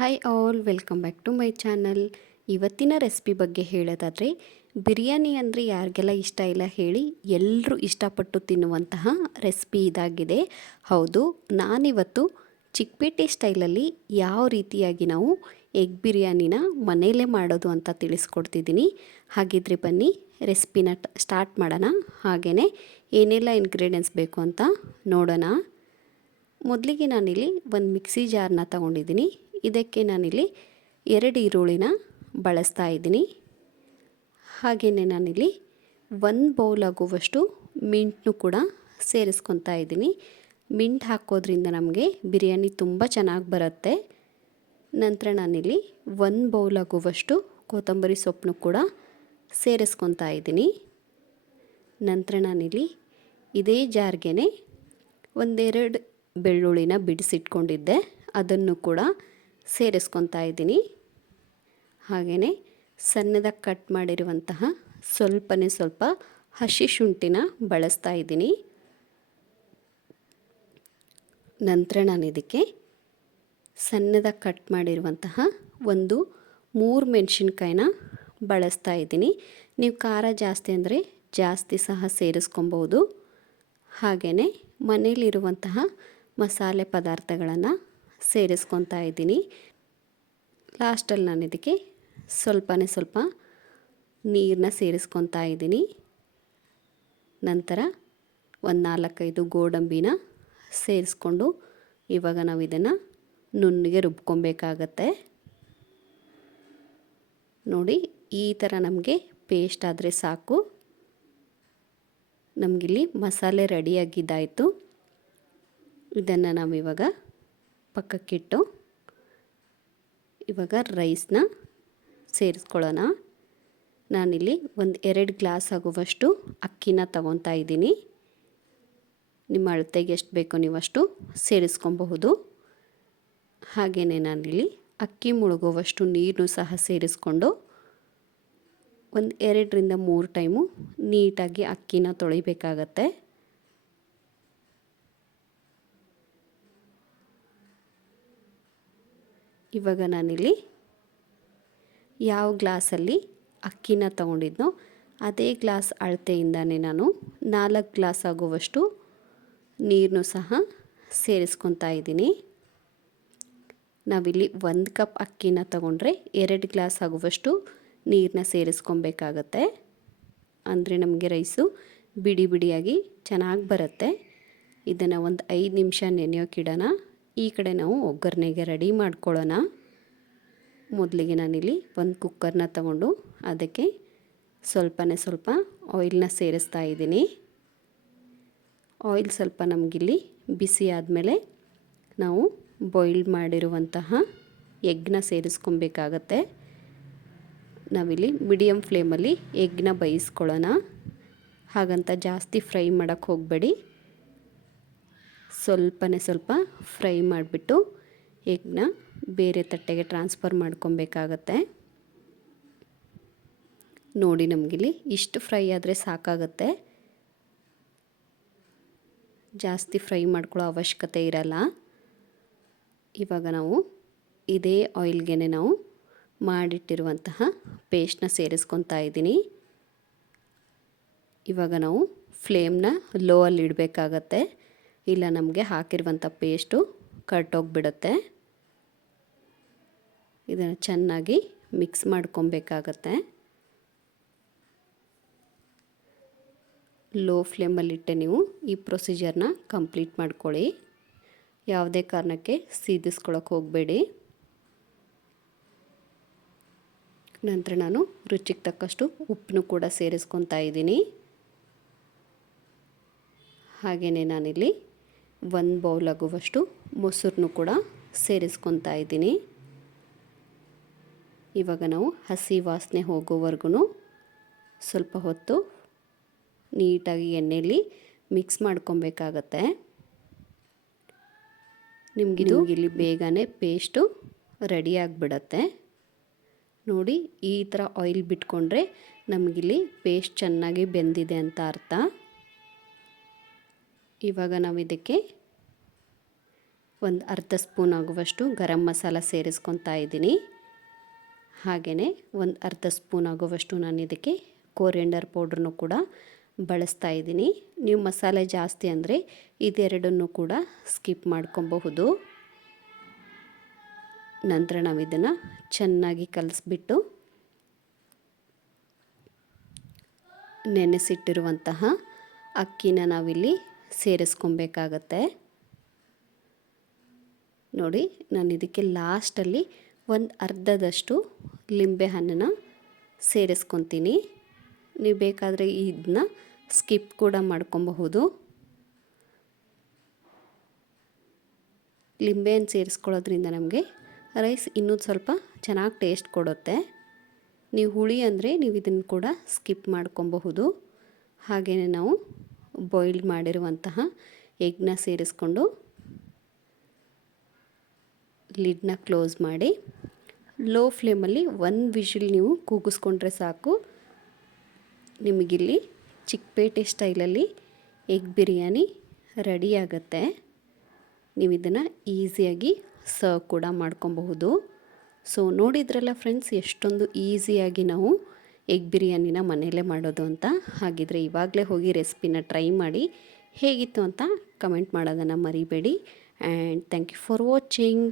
Hi all, welcome back to my channel. ಇವತ್ತಿನ recipe ಬಗ್ಗೆ ಹೇಳೋದಾದರೆ, ಬಿರಿಯಾನಿ ಅಂದರೆ ಯಾರಿಗೆಲ್ಲ ಇಷ್ಟ ಇಲ್ಲ ಹೇಳಿ, ಎಲ್ಲರೂ ಇಷ್ಟಪಟ್ಟು ತಿನ್ನುವಂತಹ ರೆಸಿಪಿ ಇದಾಗಿದೆ. ಹೌದು, ನಾನಿವತ್ತು ಚಿಕ್ಕಪೇಟೆ ಸ್ಟೈಲಲ್ಲಿ ಯಾವ ರೀತಿಯಾಗಿ ನಾವು ಎಗ್ ಬಿರಿಯಾನಿನ ಮನೆಯಲ್ಲೇ ಮಾಡೋದು ಅಂತ ತಿಳಿಸ್ಕೊಡ್ತಿದ್ದೀನಿ. ಹಾಗಿದ್ರೆ ಬನ್ನಿ ರೆಸಿಪಿನ ಸ್ಟಾರ್ಟ್ ಮಾಡೋಣ. ಹಾಗೆಯೇ ಏನೆಲ್ಲ ಇಂಗ್ರೀಡಿಯೆಂಟ್ಸ್ ಬೇಕು ಅಂತ ನೋಡೋಣ. ಮೊದಲಿಗೆ ನಾನಿಲ್ಲಿ ಒಂದು ಮಿಕ್ಸಿ ಜಾರ್ನ ತಗೊಂಡಿದ್ದೀನಿ. ಇದಕ್ಕೆ ನಾನಿಲ್ಲಿ 2 ಈರುಳ್ಳಿನ ಬಳಸ್ತಾ ಇದ್ದೀನಿ. ಹಾಗೆಯೇ ನಾನಿಲ್ಲಿ 1 ಬೌಲ್ ಆಗುವಷ್ಟು ಮಿಂಟನ್ನು ಕೂಡ ಸೇರಿಸ್ಕೊತಾ ಇದ್ದೀನಿ. ಮಿಂಟ್ ಹಾಕೋದ್ರಿಂದ ನಮಗೆ ಬಿರಿಯಾನಿ ತುಂಬ ಚೆನ್ನಾಗಿ ಬರುತ್ತೆ. ನಂತರ ನಾನಿಲ್ಲಿ 1 ಬೌಲ್ ಆಗುವಷ್ಟು ಕೊತ್ತಂಬರಿ ಸೊಪ್ಪನ್ನು ಕೂಡ ಸೇರಿಸ್ಕೊತಾ ಇದ್ದೀನಿ. ನಂತರ ನಾನಿಲ್ಲಿ ಇದೇ ಜಾರ್ಗೆ ಒಂದೆರಡು ಬೆಳ್ಳುಳ್ಳಿನ ಬಿಡಿಸಿಟ್ಕೊಂಡಿದ್ದೆ, ಅದನ್ನು ಕೂಡ ಸೇರಿಸ್ಕೊತಾ ಇದ್ದೀನಿ. ಹಾಗೆಯೇ ಸಣ್ಣದಾಗಿ ಕಟ್ ಮಾಡಿರುವಂತಹ ಸ್ವಲ್ಪ ಹಸಿ ಶುಂಠಿನ ಬಳಸ್ತಾ ಇದ್ದೀನಿ. ನಂತರ ನಾನು ಇದಕ್ಕೆ ಸಣ್ಣದಾಗಿ ಕಟ್ ಮಾಡಿರುವಂತಹ 3 ಮೆಣಸಿನ್ಕಾಯಿನ ಬಳಸ್ತಾ ಇದ್ದೀನಿ. ನೀವು ಖಾರ ಜಾಸ್ತಿ ಅಂದರೆ ಜಾಸ್ತಿ ಸಹ ಸೇರಿಸ್ಕೊಬೋದು. ಹಾಗೆಯೇ ಮನೆಯಲ್ಲಿರುವಂತಹ ಮಸಾಲೆ ಪದಾರ್ಥಗಳನ್ನು ಸೇರಿಸ್ಕೊತಾ ಇದ್ದೀನಿ. ಲಾಸ್ಟಲ್ಲಿ ನಾನು ಇದಕ್ಕೆ ಸ್ವಲ್ಪ ನೀರನ್ನ ಸೇರಿಸ್ಕೊತಾ ಇದ್ದೀನಿ. ನಂತರ ಒಂದು 4-5 ಗೋಡಂಬಿನ ಸೇರಿಸ್ಕೊಂಡು ಇವಾಗ ನಾವು ಇದನ್ನು ನುಣ್ಣಗೆ ರುಬ್ಕೊಬೇಕಾಗತ್ತೆ. ನೋಡಿ, ಈ ಥರ ನಮಗೆ ಪೇಸ್ಟ್ ಆದರೆ ಸಾಕು. ನಮಗಿಲ್ಲಿ ಮಸಾಲೆ ರೆಡಿಯಾಗಿದ್ದಾಯಿತು. ಇದನ್ನು ನಾವು ಇವಾಗ ಪಕ್ಕಕ್ಕಿಟ್ಟು ಇವಾಗ ರೈಸ್ನ ಸೇರಿಸ್ಕೊಳ್ಳೋಣ. ನಾನಿಲ್ಲಿ 2 ಗ್ಲಾಸ್ ಆಗುವಷ್ಟು ಅಕ್ಕಿನ ತಗೊತಾ ಇದ್ದೀನಿ. ನಿಮ್ಮ ಅಳತೆಗೆ ಎಷ್ಟು ಬೇಕೋ ನೀವು ಅಷ್ಟು ಸೇರಿಸ್ಕೊಬಹುದು. ಹಾಗೆಯೇ ನಾನಿಲ್ಲಿ ಅಕ್ಕಿ ಮುಳುಗುವಷ್ಟು ನೀರನ್ನು ಸಹ ಸೇರಿಸ್ಕೊಂಡು 2-3 ಟೈಮು ನೀಟಾಗಿ ಅಕ್ಕಿನ ತೊಳಿಬೇಕಾಗತ್ತೆ. ಇವಾಗ ನಾನಿಲ್ಲಿ ಯಾವ ಗ್ಲಾಸಲ್ಲಿ ಅಕ್ಕಿನ ತಗೊಂಡಿದ್ನೋ ಅದೇ ಗ್ಲಾಸ್ ಅಳತೆಯಿಂದನೇ ನಾನು 4 ಗ್ಲಾಸ್ ಆಗುವಷ್ಟು ನೀರನ್ನು ಸಹ ಸೇರಿಸ್ಕೊತಾ ಇದ್ದೀನಿ. ನಾವಿಲ್ಲಿ 1 ಕಪ್ ಅಕ್ಕಿನ ತಗೊಂಡ್ರೆ 2 ಗ್ಲಾಸ್ ಆಗುವಷ್ಟು ನೀರನ್ನ ಸೇರಿಸ್ಕೊಬೇಕಾಗತ್ತೆ. ಅಂದರೆ ನಮಗೆ ರೈಸು ಬಿಡಿ ಬಿಡಿಯಾಗಿ ಚೆನ್ನಾಗಿ ಬರುತ್ತೆ. ಇದನ್ನು ಒಂದು 5 ನಿಮಿಷ ನೆನೆಯೋಕ್ಕಿಡೋಣ. ಈ ಕಡೆ ನಾವು ಒಗ್ಗರಣೆಗೆ ರೆಡಿ ಮಾಡ್ಕೊಳ್ಳೋಣ. ಮೊದಲಿಗೆ ನಾನಿಲ್ಲಿ ಒಂದು ಕುಕ್ಕರ್ನ ತಗೊಂಡು ಅದಕ್ಕೆ ಸ್ವಲ್ಪ ಆಯಿಲ್ನ ಸೇರಿಸ್ತಾ ಇದ್ದೀನಿ. ಆಯಿಲ್ ಸ್ವಲ್ಪ ನಮಗಿಲ್ಲಿ ಬಿಸಿ ಆದಮೇಲೆ ನಾವು ಬಾಯ್ಲ್ ಮಾಡಿರುವಂತಹ ಎಗ್ನ ಸೇರಿಸ್ಕೊಬೇಕಾಗತ್ತೆ. ನಾವಿಲ್ಲಿ ಮೀಡಿಯಮ್ ಫ್ಲೇಮಲ್ಲಿ ಎಗ್ನ ಬೇಯಿಸ್ಕೊಳ್ಳೋಣ. ಹಾಗಂತ ಜಾಸ್ತಿ ಫ್ರೈ ಮಾಡೋಕ್ಕೆ ಹೋಗಬೇಡಿ. ಸ್ವಲ್ಪ ಫ್ರೈ ಮಾಡಿಬಿಟ್ಟು ಎಗ್ನ ಬೇರೆ ತಟ್ಟೆಗೆ ಟ್ರಾನ್ಸ್ಫರ್ ಮಾಡ್ಕೊಬೇಕಾಗತ್ತೆ. ನೋಡಿ, ನಮಗಿಲ್ಲಿ ಇಷ್ಟು ಫ್ರೈ ಆದರೆ ಸಾಕಾಗತ್ತೆ. ಜಾಸ್ತಿ ಫ್ರೈ ಮಾಡ್ಕೊಳ್ಳೋ ಅವಶ್ಯಕತೆ ಇರಲ್ಲ. ಇವಾಗ ನಾವು ಇದೇ ಆಯಿಲ್ಗೆ ನಾವು ಮಾಡಿಟ್ಟಿರುವಂತಹ ಪೇಸ್ಟ್ನ ಸೇರಿಸ್ಕೊತಾ ಇದ್ದೀನಿ. ಇವಾಗ ನಾವು ಫ್ಲೇಮ್ನ ಲೋ ಅಲ್ಲಿ ಇಡಬೇಕಾಗತ್ತೆ. ಇಲ್ಲ ನಮಗೆ ಹಾಕಿರುವಂಥ ಪೇಸ್ಟು ಕರ್ಟೋಗಿಬಿಡುತ್ತೆ. ಇದನ್ನು ಚೆನ್ನಾಗಿ ಮಿಕ್ಸ್ ಮಾಡ್ಕೊಬೇಕಾಗತ್ತೆ. ಲೋ ಫ್ಲೇಮಲ್ಲಿಟ್ಟೆ ನೀವು ಈ ಪ್ರೊಸೀಜರ್ನ ಕಂಪ್ಲೀಟ್ ಮಾಡ್ಕೊಳ್ಳಿ. ಯಾವುದೇ ಕಾರಣಕ್ಕೆ ಸೀದಿಸ್ಕೊಳ್ಳೋಕೆ ಹೋಗಬೇಡಿ. ನಂತರ ನಾನು ರುಚಿಗೆ ತಕ್ಕಷ್ಟು ಉಪ್ಪನ್ನು ಕೂಡ ಸೇರಿಸ್ಕೊತಾ ಇದ್ದೀನಿ. ಹಾಗೆಯೇ ನಾನಿಲ್ಲಿ 1 ಬೌಲ್ ಆಗುವಷ್ಟು ಮೊಸರನ್ನು ಕೂಡ ಸೇರಿಸ್ಕೊತಾ ಇದ್ದೀನಿ. ಇವಾಗ ನಾವು ಹಸಿ ವಾಸನೆ ಹೋಗೋವರೆಗೂ ಸ್ವಲ್ಪ ಹೊತ್ತು ನೀಟಾಗಿ ಎಣ್ಣೆಯಲ್ಲಿ ಮಿಕ್ಸ್ ಮಾಡ್ಕೊಬೇಕಾಗತ್ತೆ. ನಿಮಗಿಲ್ಲಿ ಬೇಗನೆ ಪೇಸ್ಟು ರೆಡಿ ಆಗಿಬಿಡತ್ತೆ. ನೋಡಿ, ಈ ಥರ ಆಯಿಲ್ ಬಿಟ್ಕೊಂಡ್ರೆ ನಮಗಿಲ್ಲಿ ಪೇಸ್ಟ್ ಚೆನ್ನಾಗಿ ಬೆಂದಿದೆ ಅಂತ ಅರ್ಥ. ಇವಾಗ ನಾವು ಇದಕ್ಕೆ ಒಂದು ಅರ್ಧ ಸ್ಪೂನ್ ಆಗುವಷ್ಟು ಗರಂ ಮಸಾಲ ಸೇರಿಸ್ಕೊತಾ ಇದ್ದೀನಿ. ಹಾಗೆಯೇ ಒಂದು ಅರ್ಧ ಸ್ಪೂನ್ ಆಗುವಷ್ಟು ನಾನು ಇದಕ್ಕೆ ಕೋರಿಯಂಡರ್ ಪೌಡ್ರನ್ನು ಕೂಡ ಬಳಸ್ತಾ ಇದ್ದೀನಿ. ನೀವು ಮಸಾಲೆ ಜಾಸ್ತಿ ಅಂದರೆ ಇದೆರಡನ್ನು ಕೂಡ ಸ್ಕಿಪ್ ಮಾಡ್ಕೊಬಹುದು. ನಂತರ ನಾವು ಇದನ್ನು ಚೆನ್ನಾಗಿ ಕಲಿಸ್ಬಿಟ್ಟು ನೆನೆಸಿಟ್ಟಿರುವಂತಹ ಅಕ್ಕಿನ ನಾವಿಲ್ಲಿ ಸೇರಿಸ್ಕೊಬೇಕಾಗತ್ತೆ. ನೋಡಿ, ನಾನು ಇದಕ್ಕೆ ಲಾಸ್ಟಲ್ಲಿ ಒಂದು ಅರ್ಧದಷ್ಟು ಲಿಂಬೆಹಣ್ಣನ್ನು ಸೇರಿಸ್ಕೊತೀನಿ. ನೀವು ಬೇಕಾದರೆ ಇದನ್ನ ಸ್ಕಿಪ್ ಕೂಡ ಮಾಡ್ಕೊಬಹುದು. ಲಿಂಬೆಹಣ್ಣು ಸೇರಿಸ್ಕೊಳ್ಳೋದ್ರಿಂದ ನಮಗೆ ರೈಸ್ ಇನ್ನೂ ಸ್ವಲ್ಪ ಚೆನ್ನಾಗಿ ಟೇಸ್ಟ್ ಕೊಡುತ್ತೆ. ನೀವು ಹುಳಿ ಅಂದರೆ ನೀವು ಇದನ್ನು ಕೂಡ ಸ್ಕಿಪ್ ಮಾಡ್ಕೊಬಹುದು. ಹಾಗೆಯೇ ನಾವು ಬಾಯ್ಲ್ಡ್ ಮಾಡಿರುವಂತಹ ಎಗ್ನ ಸೇರಿಸ್ಕೊಂಡು ಲಿಡ್ನ ಕ್ಲೋಸ್ ಮಾಡಿ ಲೋ ಫ್ಲೇಮಲ್ಲಿ 1 ವಿಷಿಲ್ ನೀವು ಕೂಗಿಸ್ಕೊಂಡ್ರೆ ಸಾಕು. ನಿಮಗಿಲ್ಲಿ ಚಿಕ್ಕಪೇಟೆ ಸ್ಟೈಲಲ್ಲಿ ಎಗ್ ಬಿರಿಯಾನಿ ರೆಡಿ ಆಗುತ್ತೆ. ನೀವು ಇದನ್ನು ಈಸಿಯಾಗಿ ಸರ್ವ್ ಕೂಡ ಮಾಡ್ಕೊಬಹುದು. ಸೊ ನೋಡಿದ್ರಲ್ಲ ಫ್ರೆಂಡ್ಸ್, ಎಷ್ಟೊಂದು ಈಸಿಯಾಗಿ ನಾವು ಎಗ್ ಬಿರಿಯಾನಿನ ಮನೆಯಲ್ಲೇ ಮಾಡೋದು ಅಂತ. ಹಾಗಿದ್ರೆ ಇವಾಗಲೇ ಹೋಗಿ ರೆಸಿಪಿನ ಟ್ರೈ ಮಾಡಿ ಹೇಗಿತ್ತು ಅಂತ ಕಮೆಂಟ್ ಮಾಡೋದನ್ನು ಮರಿಬೇಡಿ. And thank you for watching.